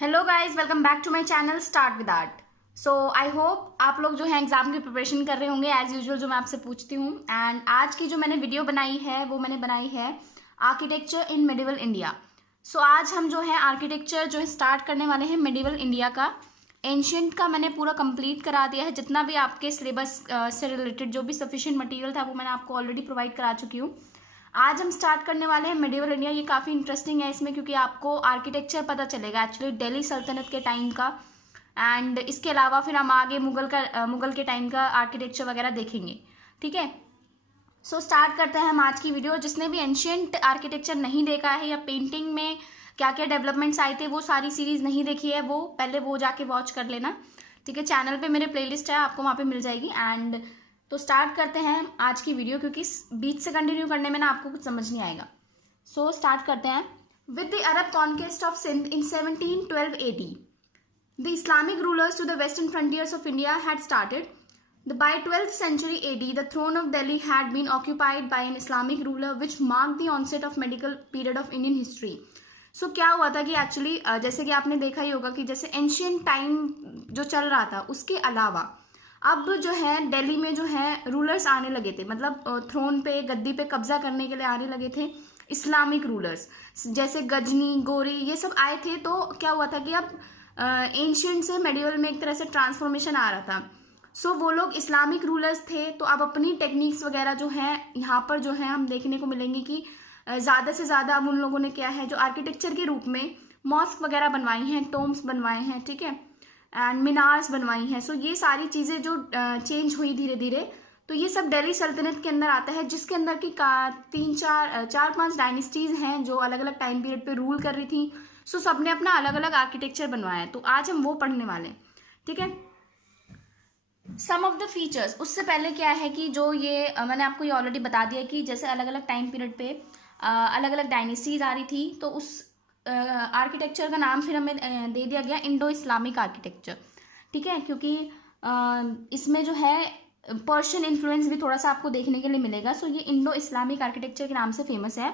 Hello guys, welcome back to my channel start with art. So I hope आप लोग जो है exam की प्रिपरेशन कर रहे होंगे एज यूजुअल, जो मैं आपसे पूछती हूँ। एंड आज की जो मैंने वीडियो बनाई है वो मैंने बनाई है आर्किटेक्चर इन मिडिवल इंडिया। सो आज हम जो है आर्किटेक्चर जो है स्टार्ट करने वाले हैं मिडिवल इंडिया का। एंशियंट का मैंने पूरा कंप्लीट करा दिया है, जितना भी आपके सिलेबस से रिलेटेड जो भी सफिशिएंट मटेरियल था वो मैंने आपको ऑलरेडी प्रोवाइड करा चुकी हूँ। आज हम स्टार्ट करने वाले हैं मिडिवल इंडिया। ये काफ़ी इंटरेस्टिंग है इसमें, क्योंकि आपको आर्किटेक्चर पता चलेगा एक्चुअली दिल्ली सल्तनत के टाइम का। एंड इसके अलावा फिर हम आगे मुगल के टाइम का आर्किटेक्चर वगैरह देखेंगे। ठीक है, सो स्टार्ट करते हैं हम आज की वीडियो। जिसने भी एंशियंट आर्किटेक्चर नहीं देखा है या पेंटिंग में क्या क्या डेवलपमेंट्स आए थे वो सारी सीरीज नहीं देखी है, वो पहले वो जाके वॉच कर लेना। ठीक है, चैनल पे मेरे प्लेलिस्ट है, आपको वहाँ पे मिल जाएगी। एंड तो स्टार्ट करते हैं आज की वीडियो, क्योंकि बीच से कंटिन्यू करने में ना आपको कुछ समझ नहीं आएगा। सो स्टार्ट करते हैं। With the Arab conquest of Sindh in 1712 AD, the Islamic rulers to the western frontiers of India had started. By 12th century AD, the throne of Delhi had been occupied by an Islamic ruler, which marked the onset of medical period of Indian history. So क्या हुआ था कि actually जैसे कि आपने देखा ही होगा कि जैसे एंशियंट टाइम जो चल रहा था उसके अलावा अब जो है दिल्ली में जो है रूलर्स आने लगे थे, मतलब थ्रोन पे गद्दी पे कब्जा करने के लिए आने लगे थे इस्लामिक रूलर्स, जैसे गजनी गोरी ये सब आए थे। तो क्या हुआ था कि अब एंशियंट से मेडिवल में एक तरह से ट्रांसफॉर्मेशन आ रहा था। सो वो लोग इस्लामिक रूलर्स थे, तो अब अपनी टेक्निक्स वगैरह जो है यहाँ पर जो है हम देखने को मिलेंगे कि ज़्यादा से ज़्यादा अब उन लोगों ने क्या है जो आर्किटेक्चर के रूप में मॉस्क वगैरह बनवाई हैं, टोम्स बनवाए हैं, ठीक है, एंड मीनार्स बनवाई हैं। सो ये सारी चीज़ें जो चेंज हुई धीरे धीरे, तो ये सब दिल्ली सल्तनत के अंदर आता है, जिसके अंदर की चार पांच डायनेस्टीज हैं जो अलग अलग टाइम पीरियड पे रूल कर रही थी। सो सब ने अपना अलग अलग आर्किटेक्चर बनवाया है, तो आज हम वो पढ़ने वाले हैं। ठीक है, सम ऑफ द फीचर्स। उससे पहले क्या है कि जो ये मैंने आपको ये ऑलरेडी बता दिया कि जैसे अलग अलग टाइम पीरियड पे अलग अलग डायनेस्टीज आ रही थी, तो उस आर्किटेक्चर का नाम फिर हमें दे दिया गया इंडो इस्लामिक आर्किटेक्चर। ठीक है, क्योंकि इसमें जो है पर्शियन इन्फ्लुएंस भी थोड़ा सा आपको देखने के लिए मिलेगा। सो ये इंडो इस्लामिक आर्किटेक्चर के नाम से फेमस है।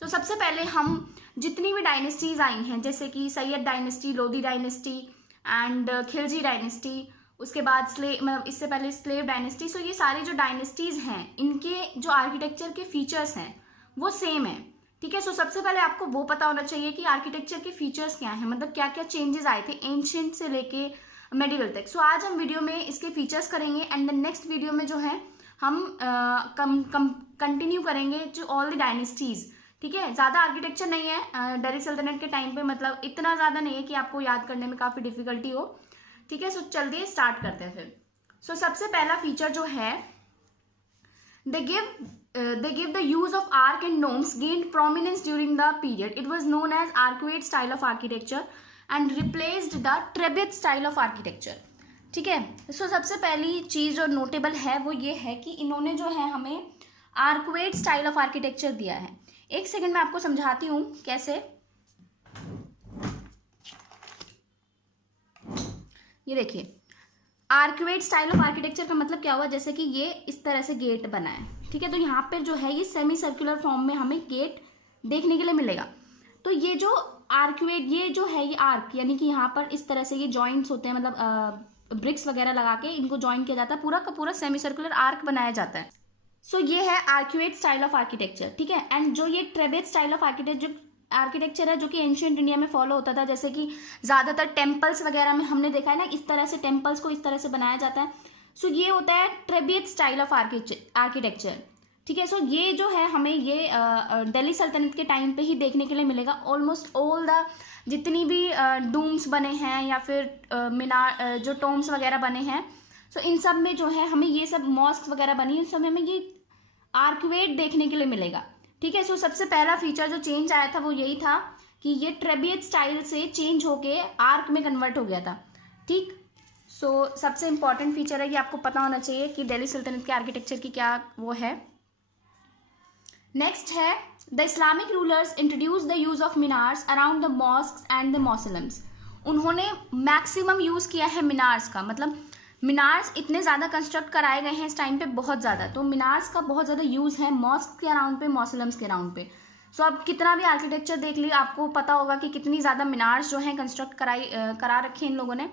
तो सबसे पहले हम जितनी भी डायनेस्टीज आई हैं, जैसे कि Syed dynasty, Lodhi dynasty and Khilji dynasty, उसके बाद मतलब इससे पहले स्लेव डायनेस्टी। सो ये सारी जो डायनेस्टीज हैं इनके जो आर्किटेक्चर के फीचर्स हैं वो सेम है। ठीक है, सो सबसे पहले आपको वो पता होना चाहिए कि आर्किटेक्चर के फीचर्स क्या हैं, मतलब क्या क्या चेंजेस आए थे एंशियंट से लेके मेडिवल तक। सो आज हम वीडियो में इसके फीचर्स करेंगे, एंड द नेक्स्ट वीडियो में जो है हम कंटिन्यू करेंगे जो ऑल द डायनेस्टीज। ठीक है, ज़्यादा आर्किटेक्चर नहीं है दिल्ली सल्तनत के टाइम पे, मतलब इतना ज़्यादा नहीं है कि आपको याद करने में काफ़ी डिफिकल्टी हो। ठीक है, सो चलिए स्टार्ट करते हैं फिर। सो सबसे पहला फीचर जो है, they give the use of arc and domes gained prominence during the period. It was known as arcuate style of architecture and replaced the Trebet style of architecture. ठीक है, सो सबसे पहली चीज जो नोटेबल है वो ये है कि इन्होंने जो है हमें आर्कुएट स्टाइल ऑफ आर्किटेक्चर दिया है। एक सेकंड में आपको समझाती हूँ कैसे। ये देखिए, आर्कुएट स्टाइल ऑफ आर्किटेक्चर का मतलब क्या हुआ, जैसे कि ये इस तरह से गेट बना है। ठीक है, तो यहाँ पर जो है ये सेमी सर्कुलर फॉर्म में हमें गेट देखने के लिए मिलेगा। तो ये जो आर्कुएट, ये जो है ये आर्क, यानी कि यहाँ पर इस तरह से ये जॉइंट्स होते हैं, मतलब ब्रिक्स वगैरह लगा के इनको जॉइन किया जाता है, पूरा का पूरा सेमी सर्कुलर आर्क बनाया जाता है। सो ये है आर्कुएट स्टाइल ऑफ आर्किटेक्चर। ठीक है, एंड जो ये ट्रेबेट स्टाइल ऑफ आर्किटेक्चर है जो कि एंशियंट इंडिया में फॉलो होता था, जैसे कि ज़्यादातर टेम्पल्स वगैरह में हमने देखा है ना, इस तरह से टेम्पल्स को इस तरह से बनाया जाता है। सो ये होता है ट्रेबेट स्टाइल ऑफ आर्किटेक्चर। ठीक है, सो ये जो है हमें ये दिल्ली सल्तनत के टाइम पे ही देखने के लिए मिलेगा। ऑलमोस्ट ऑल द जितनी भी डूम्स बने हैं या फिर मीनार जो टोम्स वगैरह बने हैं, सो इन सब में जो है हमें ये सब मॉस्क वगैरह बनी है, उस समय में ये आर्कुएट देखने के लिए मिलेगा। ठीक है, सो सबसे पहला फीचर जो चेंज आया था वो यही था कि ये ट्रेबियट स्टाइल से चेंज होके आर्क में कन्वर्ट हो गया था। ठीक, सो सबसे इंपॉर्टेंट फीचर है कि आपको पता होना चाहिए कि दिल्ली सल्तनत के आर्किटेक्चर की क्या वो है। नेक्स्ट है, the Islamic rulers introduce the use of minarets around the mosques and the mausoleums. उन्होंने मैक्सिमम यूज किया है मीनार्स का, मतलब मीनार्स इतने ज़्यादा कंस्ट्रक्ट कराए गए हैं इस टाइम पे, बहुत ज़्यादा। तो मीनार्स का बहुत ज़्यादा यूज़ है मॉस्क के अराउंड पे, मौसलम्स के अराउंड पे। सो अब कितना भी आर्किटेक्चर देख लिया, आपको पता होगा कि कितनी ज़्यादा मीनार्स जो हैं कंस्ट्रक्ट करा रखे हैं इन लोगों ने,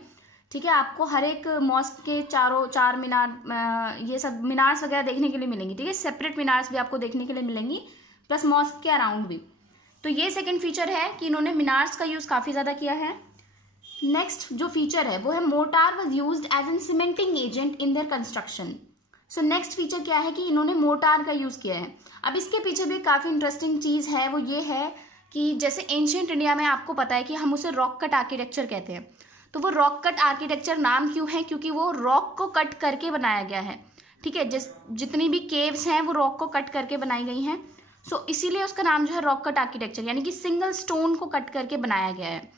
ठीक है। आपको हर एक मॉस्क के चार मीनार, ये सब मीनार्स वगैरह देखने के लिए मिलेंगी, ठीक है। सेपरेट मीनार्स भी आपको देखने के लिए मिलेंगी, प्लस मॉस्क के अराउंड भी। तो ये सेकंड फीचर है कि इन्होंने मीनार्स का यूज़ काफ़ी ज़्यादा किया है। नेक्स्ट जो फीचर है वो है mortar was used as an cementing agent in their construction. So next feature क्या है कि इन्होंने मोर्टार का यूज़ किया है। अब इसके पीछे भी काफ़ी इंटरेस्टिंग चीज़ है, वो ये है कि जैसे एंशिएंट इंडिया में आपको पता है कि हम उसे रॉक कट आर्किटेक्चर कहते हैं। तो वो रॉक कट आर्किटेक्चर नाम क्यों है, क्योंकि वो रॉक को कट करके बनाया गया है, ठीक है। जितनी भी केव्स हैं वो रॉक को कट करके बनाई गई हैं। सो इसीलिए उसका नाम जो है रॉक कट आर्किटेक्चर, यानी कि सिंगल स्टोन को कट करके बनाया गया है।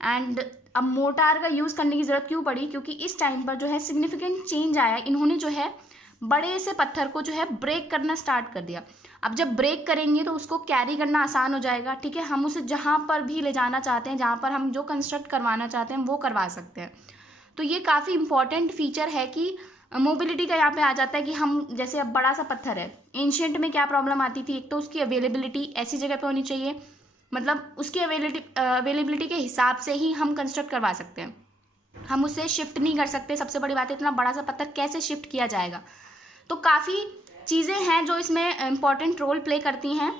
एंड अब मोर्टार का यूज़ करने की ज़रूरत क्यों पड़ी, क्योंकि इस टाइम पर जो है सिग्निफिकेंट चेंज आया। इन्होंने जो है बड़े से पत्थर को जो है ब्रेक करना स्टार्ट कर दिया। अब जब ब्रेक करेंगे तो उसको कैरी करना आसान हो जाएगा, ठीक है। हम उसे जहाँ पर भी ले जाना चाहते हैं, जहाँ पर हम जो कंस्ट्रक्ट करवाना चाहते हैं वो करवा सकते हैं। तो ये काफ़ी इंपॉर्टेंट फीचर है कि मोबिलिटी का यहाँ पे आ जाता है कि हम जैसे अब बड़ा सा पत्थर है, एंशिएंट में क्या प्रॉब्लम आती थी, एक तो उसकी अवेलेबिलिटी ऐसी जगह पे होनी चाहिए, मतलब उसकी अवेलेबिलिटी के हिसाब से ही हम कंस्ट्रक्ट करवा सकते हैं, हम उसे शिफ्ट नहीं कर सकते। सबसे बड़ी बात है इतना बड़ा सा पत्थर कैसे शिफ्ट किया जाएगा। तो काफ़ी चीज़ें हैं जो इसमें इम्पॉर्टेंट रोल प्ले करती हैं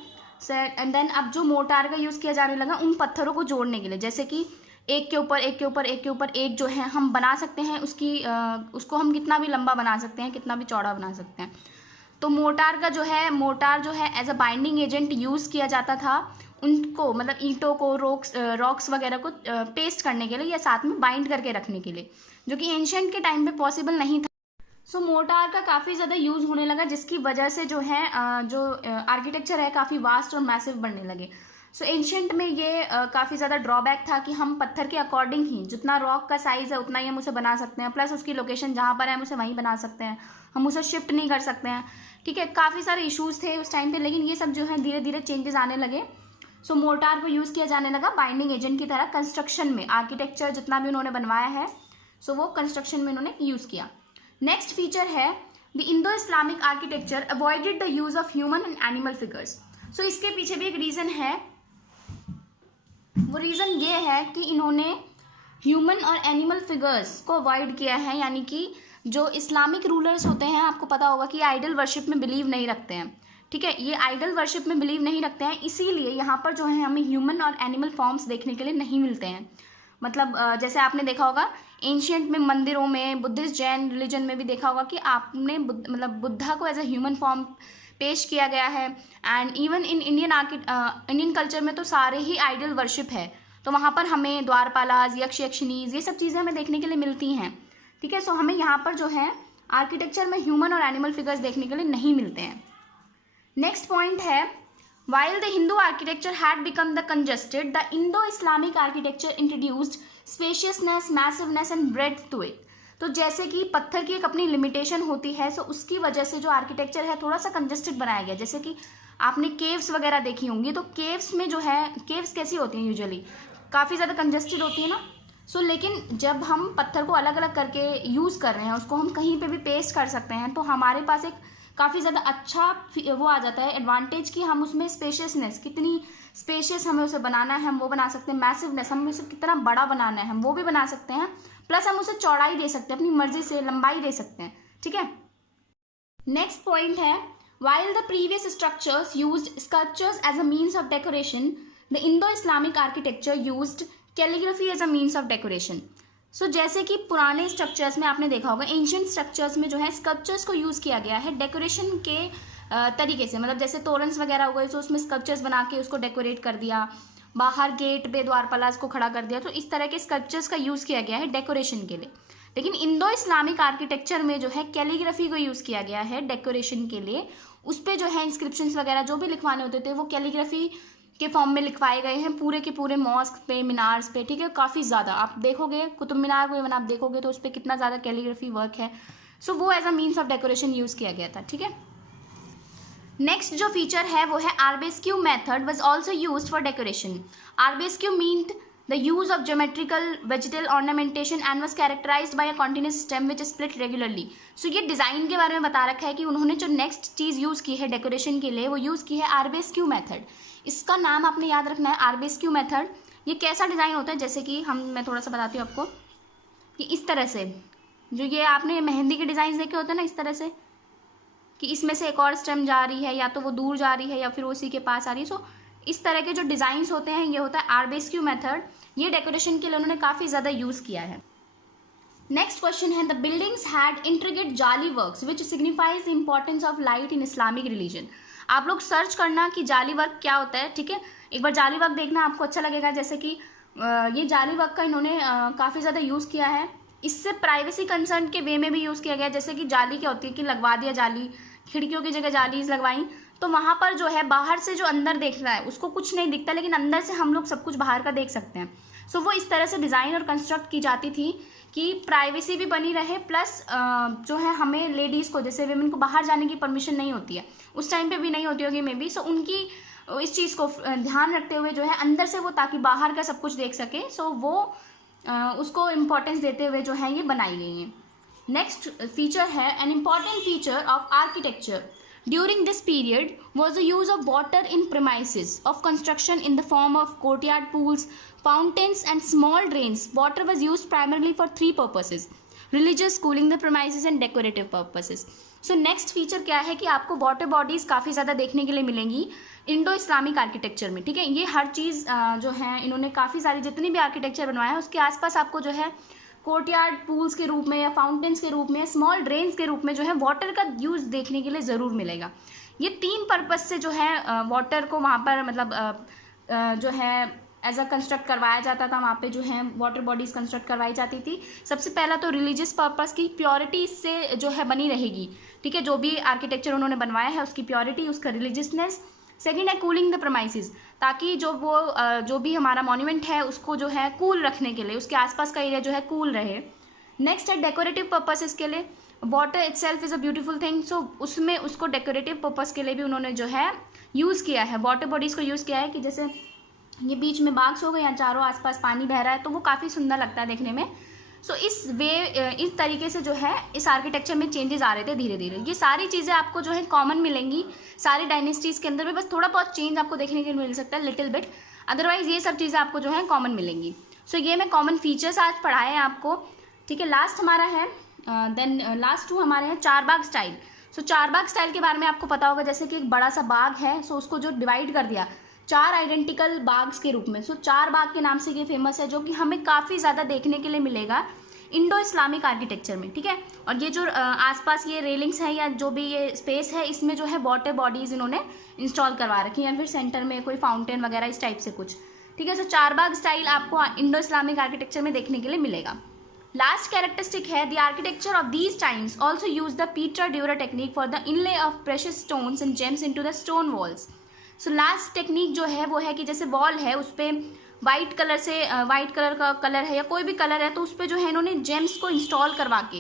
सर। एंड देन अब जो मोर्टार का यूज़ किया जाने लगा उन पत्थरों को जोड़ने के लिए, जैसे कि एक के ऊपर एक के ऊपर एक के ऊपर एक जो है हम बना सकते हैं, उसको हम कितना भी लंबा बना सकते हैं, कितना भी चौड़ा बना सकते हैं। तो मोर्टार जो है as a binding agent use किया जाता था उनको, मतलब ईंटों को रॉक्स वगैरह को पेस्ट करने के लिए या साथ में बाइंड करके रखने के लिए, जो कि एंशिएंट के टाइम पे पॉसिबल नहीं था। सो मोर्टार का काफ़ी ज़्यादा यूज़ होने लगा, जिसकी वजह से जो है आर्किटेक्चर है काफ़ी वास्ट और मैसिव बनने लगे। सो एंशिएंट में ये काफ़ी ज़्यादा ड्रॉबैक था कि हम पत्थर के अकॉर्डिंग ही, जितना रॉक का साइज़ है उतना ही हम उसे बना सकते हैं, प्लस उसकी लोकेशन जहाँ पर है हम उसे वहीं बना सकते हैं, हम उसे शिफ्ट नहीं कर सकते हैं, ठीक है। काफ़ी सारे इशूज़ थे उस टाइम पे, लेकिन ये सब जो है धीरे धीरे चेंजेस आने लगे। सो मोर्टार को यूज़ किया जाने लगा बाइंडिंग एजेंट की तरह कंस्ट्रक्शन में। आर्किटेक्चर जितना भी उन्होंने बनवाया है सो वो कंस्ट्रक्शन में उन्होंने यूज़ किया। नेक्स्ट फीचर है the Indo Islamic architecture avoided the use of human and animal figures. So इसके पीछे भी एक रीज़न है, वो रीज़न ये है कि इन्होंने ह्यूमन और एनिमल फिगर्स को अवॉइड किया है। यानी कि जो इस्लामिक रूलर्स होते हैं, आपको पता होगा कि आइडल वर्शिप में बिलीव नहीं रखते हैं, ठीक है। ये आइडल वर्शिप में बिलीव नहीं रखते हैं, इसीलिए यहाँ पर जो है हमें ह्यूमन और एनिमल फॉर्म्स देखने के लिए नहीं मिलते हैं। मतलब जैसे आपने देखा होगा एंशिएंट में मंदिरों में, बुद्धिस्ट जैन रिलीजन में भी देखा होगा कि आपने मतलब बुद्धा को एज अ ह्यूमन फॉर्म पेश किया गया है। And even in Indian culture में तो सारे ही आइडल वर्शिप है, तो वहाँ पर हमें द्वारपालाज, यक्ष यक्षिणीज, ये सब चीज़ें हमें देखने के लिए मिलती हैं, ठीक है। सो हमें यहाँ पर जो है आर्किटेक्चर में ह्यूमन और एनिमल फिगर्स देखने के लिए नहीं मिलते हैं। नेक्स्ट पॉइंट है, while the Hindu architecture had become the congested, the Indo-Islamic architecture introduced spaciousness, massiveness and breadth to it. तो जैसे कि पत्थर की एक अपनी लिमिटेशन होती है, सो उसकी वजह से जो आर्किटेक्चर है थोड़ा सा कंजेस्टेड बनाया गया। जैसे कि आपने केव्स वगैरह देखी होंगी, तो केव्स में जो है, केव्स कैसी होती हैं यूजुअली, काफ़ी ज़्यादा कंजेस्टेड होती है ना। सो लेकिन जब हम पत्थर को अलग अलग करके यूज़ कर रहे हैं, उसको हम कहीं पे भी पेस्ट कर सकते हैं, तो हमारे पास एक काफ़ी ज़्यादा अच्छा वो आ जाता है एडवांटेज कि हम उसमें स्पेशियसनेस, कितनी स्पेशियस हमें उसे बनाना है हम वो बना सकते हैं, मैसिवनेस हमें उसे कितना बड़ा बनाना है हम वो भी बना सकते हैं, प्लस हम उसे चौड़ाई दे सकते हैं, अपनी मर्जी से लंबाई दे सकते हैं, ठीक है। नेक्स्ट पॉइंट है, while the previous structures used sculptures as a means of decoration, the Indo-Islamic architecture used calligraphy as a means of decoration. सो जैसे कि पुराने स्ट्रक्चर्स में आपने देखा होगा, एंशिएंट स्ट्रक्चर्स में जो है स्कल्पचर्स को यूज़ किया गया है डेकोरेशन के तरीके से। मतलब जैसे तोरन्स वगैरह हो गए, तो उसमें स्कल्पचर्स बना के उसको डेकोरेट कर दिया, बाहर गेट पे द्वारपालास को खड़ा कर दिया, तो इस तरह के स्कल्पचर्स का यूज़ किया गया है डेकोरेशन के लिए। लेकिन इंडो इस्लामिक आर्किटेक्चर में जो है कैलीग्राफी को यूज़ किया गया है डेकोरेशन के लिए। उस पर जो है इंस्क्रिप्शंस वगैरह जो भी लिखवाने होते थे वो कैलीग्राफी के फॉर्म में लिखवाए गए हैं, पूरे के पूरे मॉस्क पे, मीनार्स पे, ठीक है। काफ़ी ज़्यादा आप देखोगे कुतुब मीनार को इवन आप देखोगे तो उस पर कितना ज़्यादा कैलीग्राफी वर्क है। सो वो as a means of decoration use किया गया था, ठीक है। नेक्स्ट जो फीचर है वो है arabesque method was also used for decoration. Arabesque meaned the use of geometrical vegetal ornamentation and was characterized by a continuous stem which split regularly. So ये डिज़ाइन के बारे में बता रखा है कि उन्होंने जो नेक्स्ट चीज़ यूज़ की है डेकोरेशन के लिए वो यूज़ की है आर्बेस्क्यू मेथड. इसका नाम आपने याद रखना है, आर्बेस्क्यू मेथड. ये कैसा डिज़ाइन होता है, जैसे कि मैं थोड़ा सा बताती हूँ आपको कि इस तरह से जो ये आपने मेहंदी के डिज़ाइन देखे होते हैं ना, इस तरह से कि इसमें से एक और स्टेम जा रही है, या तो वो दूर जा रही है या फिर उसी के पास आ रही है. सो इस तरह के जो डिज़ाइंस होते हैं ये होता है आर्बेस्क्यू मेथड. ये डेकोरेशन के लिए उन्होंने काफ़ी ज़्यादा यूज़ किया है. नेक्स्ट क्वेश्चन है, द बिल्डिंग्स हैड इंट्रिकेट जाली works which signifies the importance of light in Islamic religion. आप लोग सर्च करना कि जाली वर्क क्या होता है, ठीक है. एक बार जाली वर्क देखना, आपको अच्छा लगेगा. जैसे कि ये जाली वर्क का इन्होंने काफ़ी ज़्यादा यूज़ किया है. इससे प्राइवेसी कंसर्न के वे में भी यूज़ किया गया. जैसे कि जाली क्या होती है कि लगवा दिया जाली, खिड़कियों की जगह जाली लगवाई, तो वहाँ पर जो है बाहर से जो अंदर देख रहा है उसको कुछ नहीं दिखता, लेकिन अंदर से हम लोग सब कुछ बाहर का देख सकते हैं. सो वो इस तरह से डिज़ाइन और कंस्ट्रक्ट की जाती थी कि प्राइवेसी भी बनी रहे, प्लस जो है हमें लेडीज़ को, जैसे वेमेन को बाहर जाने की परमिशन नहीं होती है, उस टाइम पे भी नहीं होती होगी मे बी. सो उनकी इस चीज़ को ध्यान रखते हुए जो है अंदर से वो ताकि बाहर का सब कुछ देख सके, सो वो उसको इम्पोर्टेंस देते हुए जो है ये बनाई गई हैं. नेक्स्ट फीचर है, an important feature of architecture during this period was the use of water in premises of construction in the form of courtyard pools, fountains and small drains. Water was used primarily for three purposes: religious, cooling the premises and decorative purposes. So next feature क्या है कि आपको water bodies काफ़ी ज़्यादा देखने के लिए मिलेंगी इंडो इस्लामिक आर्किटेक्चर में, ठीक है. ये हर चीज़ जो है इन्होंने काफ़ी सारी जितनी भी आर्किटेक्चर बनवाया है उसके आसपास आपको जो है कोर्टयार्ड पूल्स के रूप में या फाउंटेन्स के रूप में, स्मॉल ड्रेन्स के रूप में जो है वाटर का यूज़ देखने के लिए ज़रूर मिलेगा. ये तीन पर्पज़ से जो है वाटर को वहाँ पर मतलब जो है एज अ कंस्ट्रक्ट करवाया जाता था. वहाँ पे जो है वाटर बॉडीज़ कंस्ट्रक्ट करवाई जाती थी. सबसे पहला तो रिलीजियस पर्पज़ की प्योरिटी से जो है बनी रहेगी, ठीक है. जो भी आर्किटेक्चर उन्होंने बनवाया है उसकी प्योरिटी, उसका रिलीजियसनेस. सेकेंड है कूलिंग द प्रेमाइसेस, ताकि जो भी हमारा मॉन्यूमेंट है उसको जो है कूल रखने के लिए उसके आसपास का एरिया जो है कूल रहे. नेक्स्ट है डेकोरेटिव पर्पसेस के लिए. Water itself is a beautiful thing, so उसमें उसको डेकोरेटिव पर्पस के लिए भी उन्होंने जो है यूज़ किया है. वाटर बॉडीज़ को यूज़ किया है कि जैसे ये बीच में बाग्स हो गए या चारों आसपास पानी बह रहा है, तो वो काफ़ी सुंदर लगता है देखने में. सो इस तरीके से जो है इस आर्किटेक्चर में चेंजेस आ रहे थे धीरे धीरे. ये सारी चीज़ें आपको जो है कॉमन मिलेंगी सारी डायनेस्टीज़ के अंदर में, बस थोड़ा बहुत चेंज आपको देखने के लिए मिल सकता है लिटिल बिट, अदरवाइज ये सब चीज़ें आपको जो है कॉमन मिलेंगी. सो ये मैं कॉमन फीचर्स आज पढ़ाए हैं आपको, ठीक है. लास्ट हमारा है देन लास्ट 2 हमारे हैं चारबाग स्टाइल. सो चारबाग स्टाइल के बारे में आपको पता होगा, जैसे कि एक बड़ा सा बाग है, सो उसको जो डिवाइड कर दिया 4 आइडेंटिकल बाग्स के रूप में. सो चार बाग के नाम से ये फेमस है, जो कि हमें काफ़ी ज़्यादा देखने के लिए मिलेगा इंडो इस्लामिक आर्किटेक्चर में, ठीक है. और ये जो आसपास ये रेलिंग्स हैं या जो भी ये स्पेस है, इसमें जो है वाटर बॉडीज़ इन्होंने इंस्टॉल करवा रखी हैं, या फिर सेंटर में कोई फाउंटेन वगैरह इस टाइप से कुछ, ठीक है. सो चारबाग स्टाइल आपको इंडो इस्लामिक आर्किटेक्चर में देखने के लिए मिलेगा. लास्ट कैरेक्टरिस्टिक है, the architecture of these times also use the Peter dura technique for the inlay of precious stones and James into the stone walls. So last technique जो है वो है कि जैसे वॉल है उस पर वाइट कलर से वाइट कलर का कलर है या कोई भी कलर है, तो उस पर जो है इन्होंने जेम्स को इंस्टॉल करवा के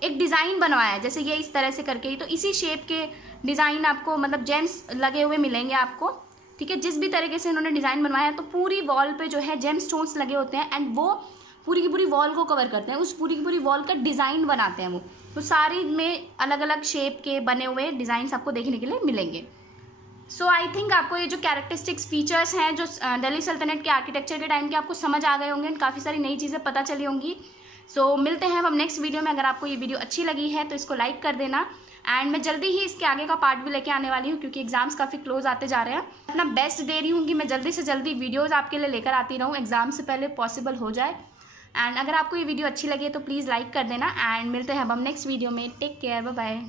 एक डिज़ाइन बनवाया है, जैसे ये इस तरह से करके ही. तो इसी शेप के डिज़ाइन आपको मतलब जेम्स लगे हुए मिलेंगे आपको, ठीक है. जिस भी तरीके से इन्होंने डिज़ाइन बनवाया है, तो पूरी वॉल पे जो है जेम स्टोन्स लगे होते हैं एंड वो पूरी की पूरी वॉल को कवर करते हैं, उस पूरी की पूरी वॉल का डिज़ाइन बनाते हैं वो. तो सारी में अलग अलग शेप के बने हुए डिज़ाइंस आपको देखने के लिए मिलेंगे. सो आई थिंक आपको ये जो कैरेक्टरिस्टिक्स फीचर्स हैं जो दिल्ली सल्तनत के आर्किटेक्चर के टाइम के आपको समझ आ गए होंगे, काफ़ी सारी नई चीज़ें पता चली होंगी. सो मिलते हैं अब नेक्स्ट वीडियो में. अगर आपको ये वीडियो अच्छी लगी है तो इसको लाइक कर देना, एंड मैं जल्दी ही इसके आगे का पार्ट भी लेके आने वाली हूँ, क्योंकि एग्जाम्स काफ़ी क्लोज आते जा रहे हैं. अपना बेस्ट दे रही हूँ कि मैं जल्दी से जल्दी वीडियोज़ आपके लिए लेकर आती रहूँ, एग्जाम से पहले पॉसिबल हो जाए. एंड अगर आपको ये वीडियो अच्छी लगे तो प्लीज़ लाइक कर देना, एंड मिलते हैं अब हम नेक्स्ट वीडियो में. Take care, bye bye.